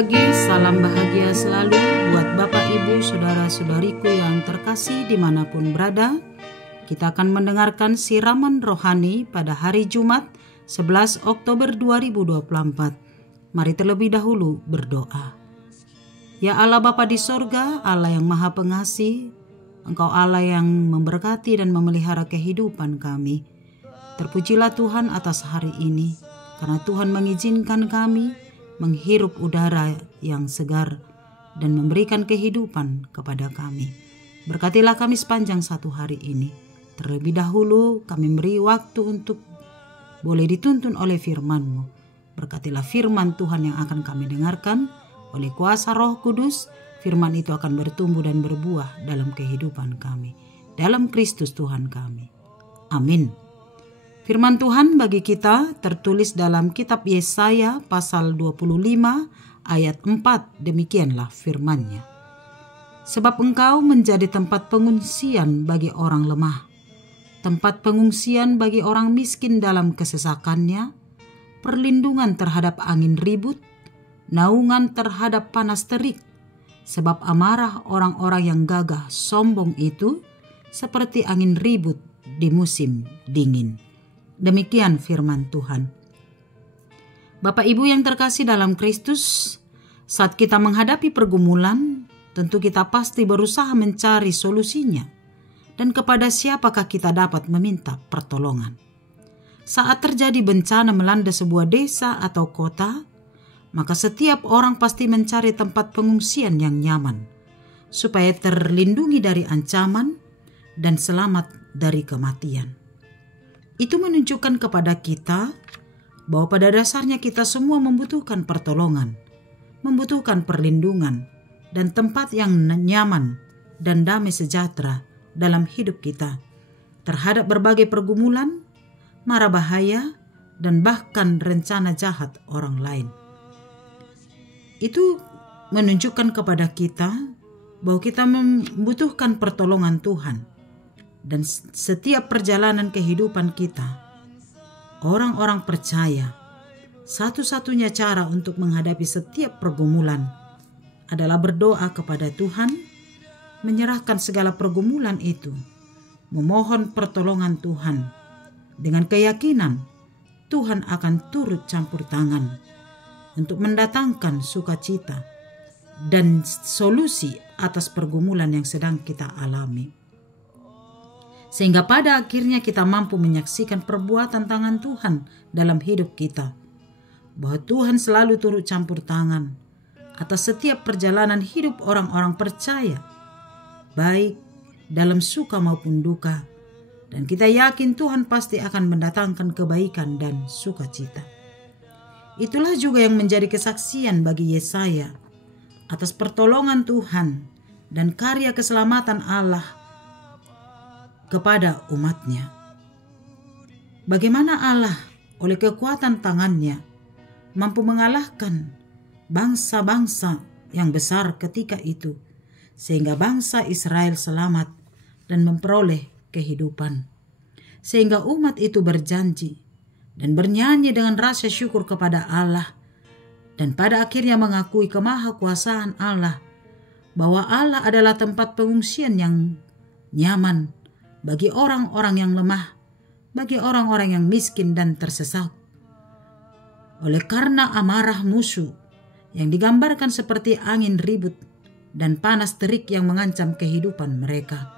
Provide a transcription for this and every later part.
pagi, salam bahagia selalu buat Bapak, Ibu, Saudara-saudariku yang terkasih dimanapun berada. Kita akan mendengarkan siraman rohani pada hari Jumat 11 Oktober 2024. Mari terlebih dahulu berdoa. Ya Allah Bapa di sorga, Allah yang maha pengasih, Engkau Allah yang memberkati dan memelihara kehidupan kami. Terpujilah Tuhan atas hari ini, karena Tuhan mengizinkan kami menghirup udara yang segar dan memberikan kehidupan kepada kami. Berkatilah kami sepanjang satu hari ini. Terlebih dahulu kami beri waktu untuk boleh dituntun oleh firman-Mu. Berkatilah firman Tuhan yang akan kami dengarkan. Oleh kuasa Roh Kudus, firman itu akan bertumbuh dan berbuah dalam kehidupan kami. Dalam Kristus Tuhan kami. Amin. Firman Tuhan bagi kita tertulis dalam kitab Yesaya pasal 25 ayat 4. Demikianlah firman-Nya. Sebab engkau menjadi tempat pengungsian bagi orang lemah, tempat pengungsian bagi orang miskin dalam kesesakannya, perlindungan terhadap angin ribut, naungan terhadap panas terik. Sebab amarah orang-orang yang gagah sombong itu seperti angin ribut di musim dingin. Demikian firman Tuhan. Bapak Ibu yang terkasih dalam Kristus, saat kita menghadapi pergumulan, tentu kita pasti berusaha mencari solusinya. Dan kepada siapakah kita dapat meminta pertolongan? Saat terjadi bencana melanda sebuah desa atau kota, maka setiap orang pasti mencari tempat pengungsian yang nyaman, supaya terlindungi dari ancaman dan selamat dari kematian. Itu menunjukkan kepada kita bahwa pada dasarnya kita semua membutuhkan pertolongan, membutuhkan perlindungan, dan tempat yang nyaman dan damai sejahtera dalam hidup kita terhadap berbagai pergumulan, mara bahaya, dan bahkan rencana jahat orang lain. Itu menunjukkan kepada kita bahwa kita membutuhkan pertolongan Tuhan. Dan setiap perjalanan kehidupan kita, orang-orang percaya satu-satunya cara untuk menghadapi setiap pergumulan adalah berdoa kepada Tuhan, menyerahkan segala pergumulan itu, memohon pertolongan Tuhan, dengan keyakinan Tuhan akan turut campur tangan untuk mendatangkan sukacita dan solusi atas pergumulan yang sedang kita alami. Sehingga pada akhirnya kita mampu menyaksikan perbuatan tangan Tuhan dalam hidup kita. Bahwa Tuhan selalu turut campur tangan atas setiap perjalanan hidup orang-orang percaya, baik dalam suka maupun duka. Dan kita yakin Tuhan pasti akan mendatangkan kebaikan dan sukacita. Itulah juga yang menjadi kesaksian bagi Yesaya atas pertolongan Tuhan dan karya keselamatan Allah kepada umatnya. Bagaimana Allah oleh kekuatan tangannya mampu mengalahkan bangsa-bangsa yang besar ketika itu, sehingga bangsa Israel selamat dan memperoleh kehidupan. Sehingga umat itu berjanji dan bernyanyi dengan rasa syukur kepada Allah, dan pada akhirnya mengakui kemahakuasaan Allah, bahwa Allah adalah tempat pengungsian yang nyaman bagi orang-orang yang lemah, bagi orang-orang yang miskin dan tersesat. Oleh karena amarah musuh yang digambarkan seperti angin ribut dan panas terik yang mengancam kehidupan mereka.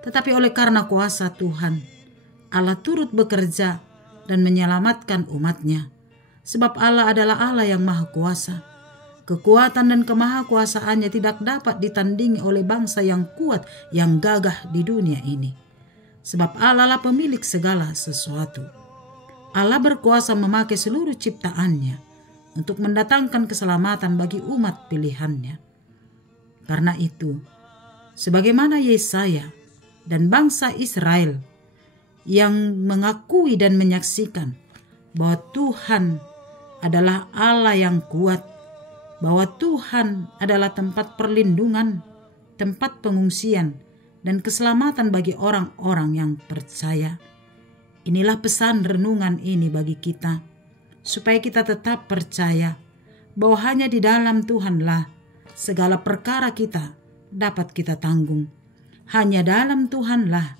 Tetapi oleh karena kuasa Tuhan, Allah turut bekerja dan menyelamatkan umatnya. Sebab Allah adalah Allah yang maha kuasa. Kekuatan dan kemahakuasaannya tidak dapat ditandingi oleh bangsa yang kuat, yang gagah di dunia ini. Sebab Allah lah pemilik segala sesuatu. Allah berkuasa memakai seluruh ciptaannya untuk mendatangkan keselamatan bagi umat pilihannya. Karena itu, sebagaimana Yesaya dan bangsa Israel yang mengakui dan menyaksikan bahwa Tuhan adalah Allah yang kuat, bahwa Tuhan adalah tempat perlindungan, tempat pengungsian, dan keselamatan bagi orang-orang yang percaya. Inilah pesan renungan ini bagi kita, supaya kita tetap percaya bahwa hanya di dalam Tuhanlah segala perkara kita dapat kita tanggung. Hanya dalam Tuhanlah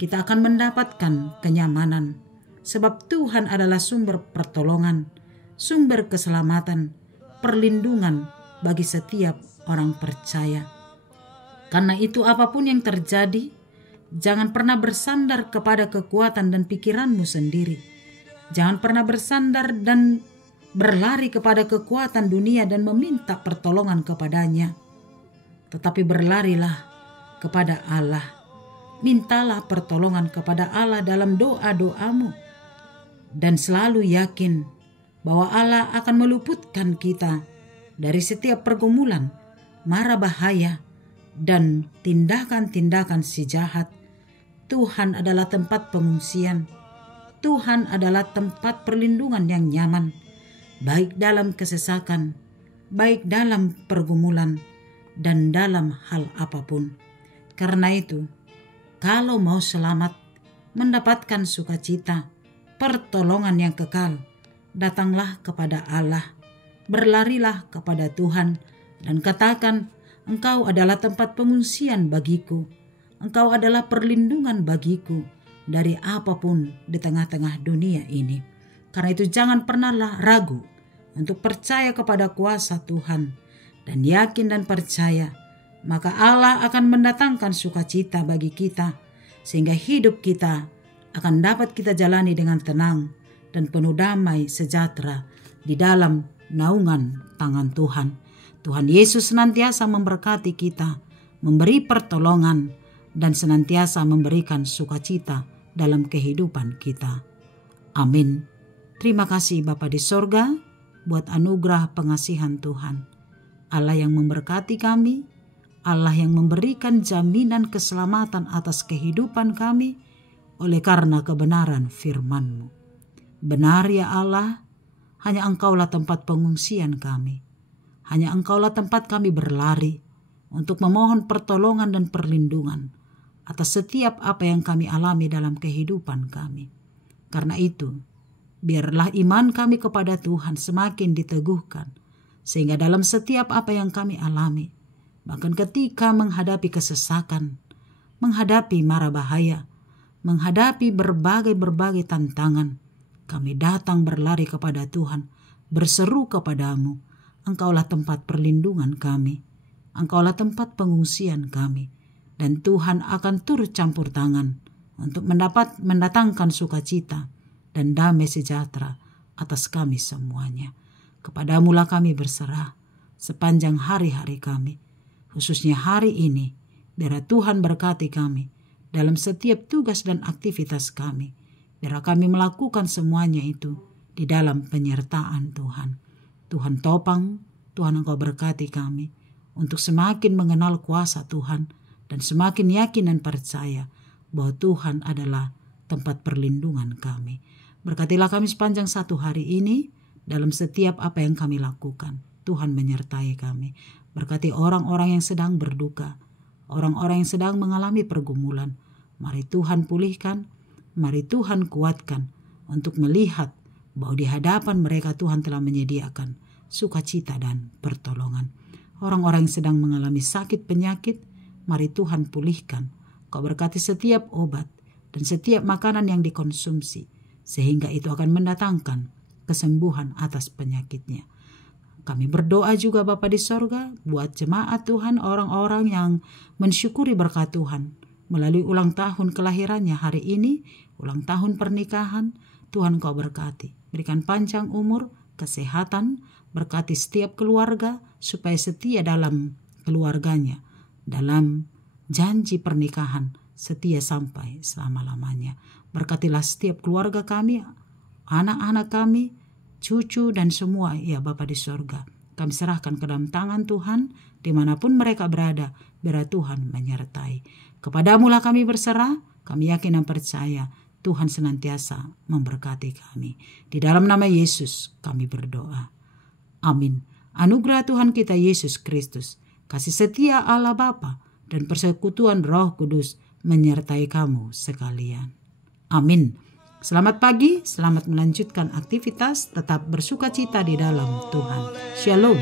kita akan mendapatkan kenyamanan, sebab Tuhan adalah sumber pertolongan, sumber keselamatan, perlindungan bagi setiap orang percaya. Karena itu apapun yang terjadi, jangan pernah bersandar kepada kekuatan dan pikiranmu sendiri. Jangan pernah bersandar dan berlari kepada kekuatan dunia dan meminta pertolongan kepadanya. Tetapi berlarilah kepada Allah. Mintalah pertolongan kepada Allah dalam doa-doamu. Dan selalu yakin bahwa Allah akan meluputkan kita dari setiap pergumulan, mara bahaya, dan tindakan-tindakan si jahat. Tuhan adalah tempat pengungsian. Tuhan adalah tempat perlindungan yang nyaman, baik dalam kesesakan, baik dalam pergumulan, dan dalam hal apapun. Karena itu, kalau mau selamat, mendapatkan sukacita, pertolongan yang kekal, datanglah kepada Allah, berlarilah kepada Tuhan, dan katakan, Engkau adalah tempat pengungsian bagiku, Engkau adalah perlindungan bagiku dari apapun di tengah-tengah dunia ini. Karena itu jangan pernahlah ragu untuk percaya kepada kuasa Tuhan dan yakin dan percaya, maka Allah akan mendatangkan sukacita bagi kita sehingga hidup kita akan dapat kita jalani dengan tenang dan penuh damai sejahtera di dalam naungan tangan Tuhan. Tuhan Yesus senantiasa memberkati kita, memberi pertolongan dan senantiasa memberikan sukacita dalam kehidupan kita. Amin. Terima kasih Bapa di sorga buat anugerah pengasihan Tuhan. Allah yang memberkati kami, Allah yang memberikan jaminan keselamatan atas kehidupan kami oleh karena kebenaran firman-Mu. Benar ya Allah, hanya Engkaulah tempat pengungsian kami. Hanya Engkaulah tempat kami berlari untuk memohon pertolongan dan perlindungan atas setiap apa yang kami alami dalam kehidupan kami. Karena itu, biarlah iman kami kepada Tuhan semakin diteguhkan, sehingga dalam setiap apa yang kami alami, bahkan ketika menghadapi kesesakan, menghadapi mara bahaya, menghadapi berbagai tantangan, kami datang berlari kepada Tuhan, berseru kepadamu, Engkaulah tempat perlindungan kami, Engkaulah tempat pengungsian kami, dan Tuhan akan turut campur tangan untuk mendatangkan sukacita dan damai sejahtera atas kami semuanya. Kepadamulah kami berserah sepanjang hari-hari kami, khususnya hari ini. Biar Tuhan berkati kami dalam setiap tugas dan aktivitas kami. Biar kami melakukan semuanya itu di dalam penyertaan Tuhan. Tuhan topang, Tuhan Engkau berkati kami untuk semakin mengenal kuasa Tuhan dan semakin yakin dan percaya bahwa Tuhan adalah tempat perlindungan kami. Berkatilah kami sepanjang satu hari ini dalam setiap apa yang kami lakukan. Tuhan menyertai kami. Berkati orang-orang yang sedang berduka, orang-orang yang sedang mengalami pergumulan. Mari Tuhan pulihkan, mari Tuhan kuatkan untuk melihat bahwa di hadapan mereka Tuhan telah menyediakan sukacita dan pertolongan. Orang-orang yang sedang mengalami sakit penyakit, mari Tuhan pulihkan. Kau berkati setiap obat dan setiap makanan yang dikonsumsi, sehingga itu akan mendatangkan kesembuhan atas penyakitnya. Kami berdoa juga Bapa di sorga buat jemaat Tuhan, orang-orang yang mensyukuri berkat Tuhan melalui ulang tahun kelahirannya hari ini, ulang tahun pernikahan. Tuhan Kau berkati, berikan panjang umur, kesehatan, berkati setiap keluarga supaya setia dalam keluarganya, dalam janji pernikahan setia sampai selama-lamanya. Berkatilah setiap keluarga kami, anak-anak kami, cucu dan semua ya Bapa di sorga. Kami serahkan ke dalam tangan Tuhan dimanapun mereka berada, biar Tuhan menyertai. Kepadamulah kami berserah, kami yakin dan percaya Tuhan senantiasa memberkati kami. Di dalam nama Yesus kami berdoa. Amin. Anugerah Tuhan kita Yesus Kristus, kasih setia Allah Bapa dan persekutuan Roh Kudus menyertai kamu sekalian. Amin. Selamat pagi, selamat melanjutkan aktivitas, tetap bersuka cita di dalam Tuhan. Shalom.